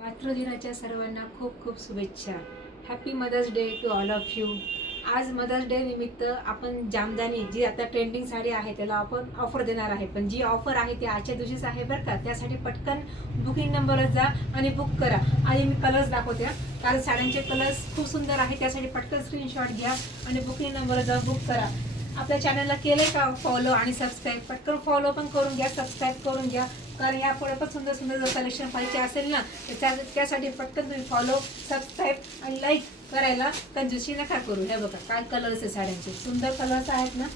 मातृदिनाच्या सर्वांना खूप खूप शुभेच्छा. Happy mother's day to all of you. आज मदर्स डे निमित्त आपण जामदानी जी आता ट्रेंडिंग साडी आहे त्याला आपण ऑफर देणार आहे. पण जी ऑफर आहे ती आजच्या दिवशीच आहे बरं का. त्यासाठी पटकन बुकिंग नंबरवर जा आणि बुक करा. आणि मी कलर्स दाखवते कारण साड्यांचे कलर्स खूप सुंदर आहे. त्यासाठी पटकन स्क्रीनशॉट घ्या आणि बुकिंग नंबरवर जा बुक करा. आपल्या चॅनलला केले का फॉलो आणि सबस्क्राईब? पटकन फॉलो पण करून घ्या, सबस्क्राईब करून घ्या. कारण यापुढे पण सुंदर सुंदर जर कलेक्शन पाहिजे असेल ना तर त्यासाठी पटकन तुम्ही फॉलो, सबस्क्राईब आणि लाईक करायला कंजूसी नका करू. हे बघा काय कलर्स आहे साड्यांचे, सुंदर कलर्स आहेत ना.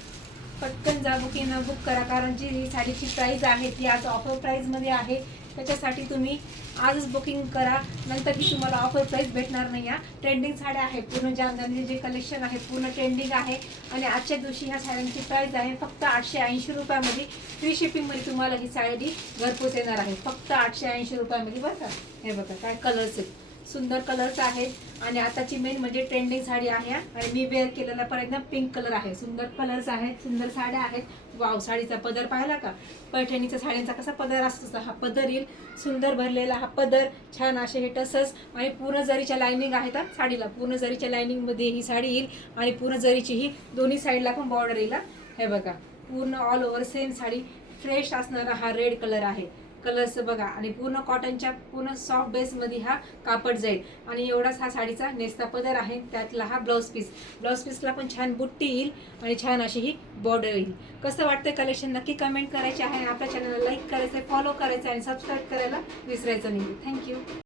पटकन जा बुकिंग बुक करा कारण जी ही साडीची प्राईस आहे ती आज ऑफर प्राईजमध्ये आहे. त्याच्यासाठी तुम्ही आजच बुकिंग करा, नंतर ही तुम्हाला ऑफर प्राईस भेटणार नाही. ट्रेंडिंग साड्या आहे, पूर्ण जामदानी जे कलेक्शन आहे पूर्ण ट्रेंडिंग आहे. आणि आजच्या दिवशी ह्या साड्यांची प्राईस आहे फक्त 880 रुपयामध्ये. फ्री शिपिंगमध्ये तुम्हाला ही साडी घरपोच येणार आहे फक्त 880 रुपयामध्ये बरं का. हे बघा काय कलर्स आहेत, सुंदर कलर्स आहेत. आणि आताची मेन म्हणजे ट्रेंडिंग साडी आहे आणि मी वेअर केलेला पण एकदम पिंक कलर आहे. सुंदर कलर्स आहेत, सुंदर साड्या आहेत. वाव, साडीचा पदर पाहिला का? पैठणीच्या साड्यांचा कसा पदर असतो हा पदर येईल. सुंदर भरलेला हा पदर, छान असे हे टसस आणि पूर्ण जरीच्या लाइनिंग आहेत साडीला. पूर्ण जरीच्या लाइनिंगमध्ये ही साडी येईल आणि पूर्ण जरीची ही दोन्ही साईडला पण बॉर्डर येईल. हे बघा पूर्ण all over same sari. Fresh असणारा हा रेड कलर आहे. कलर्स बघा आणि पूर्ण कॉटनच्या पूर्ण सॉफ्ट बेसमध्ये हा कापड जाईल. आणि एवढाच हा साडीचा नेसता पदर आहे. त्यातला हा ब्लाऊज पीस. ब्लाऊज पीसला पण छान बुट्टी येईल आणि छान अशी ही बॉर्डर येईल. कसं वाटतं कलेक्शन नक्की कमेंट करायचे आहे. आपल्या चॅनलला लाईक करायचं, फॉलो करायचं आणि सबस्क्राईब करायला विसरायचं नाही. थँक्यू.